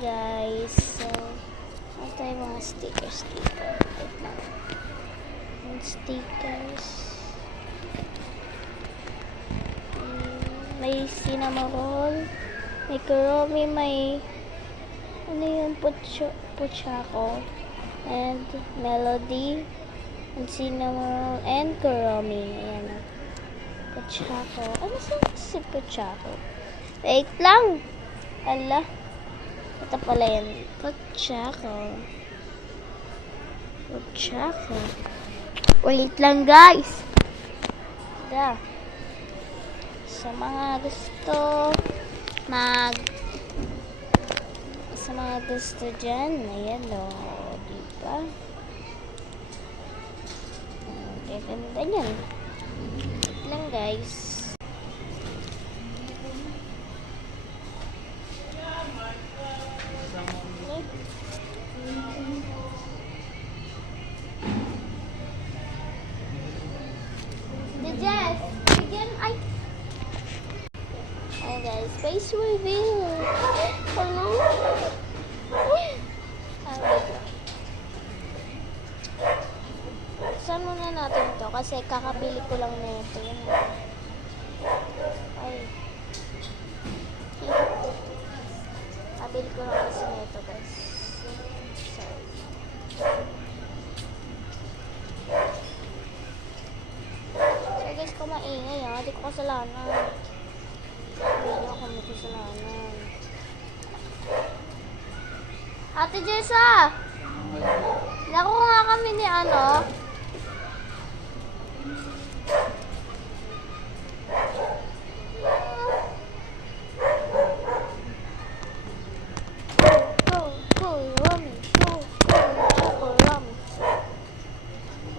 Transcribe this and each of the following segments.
guys. So, ano tayo mga stickers dito? Wait lang. Yung stickers. May cinnamon roll. May kuromi. May ano yung puchako. And melody. And cinnamon roll. And kuromi. Ayan o. Puchako. Ano si puchako? Wait lang. Ala. Ito pala yan. Puchako. Puchako. Ulit lang guys. Da. Sa mga gusto sa mga gusto dyan, ayan o. Diba? Ganda yan. Ulit lang guys. Ayan guys, face reveal. Hello? Saan muna natin to? Kasi kakabili ko lang na ito. Ay. Kakabili ko lang kasi na ito guys. Sorry. So guys, kung maingay ha, di ko kasalanan. Hindi ako may kasalanan. Ate Jessa! Lako nga kami ni ano?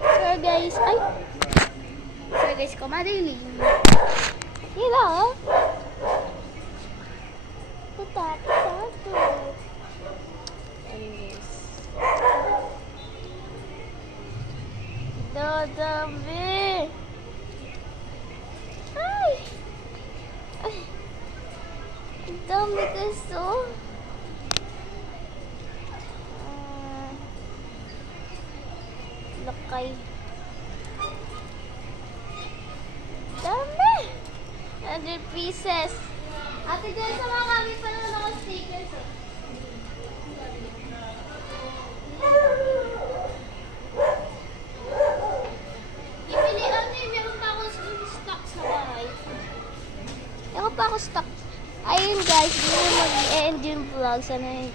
Sir guys, ay! Sir guys, kumadiling. Hila ha? Satu. Anyways. Dami. Ay. Ay. Dami gusto. Lakay. Dami. 100 pieces. Ate dyan sa mga kami pa naman ako stickers eh. Ipilihan eh, meron pa ako stock sa bahay. Meron pa ako stock. Ayun guys, hindi mag-end yung vlog. Sana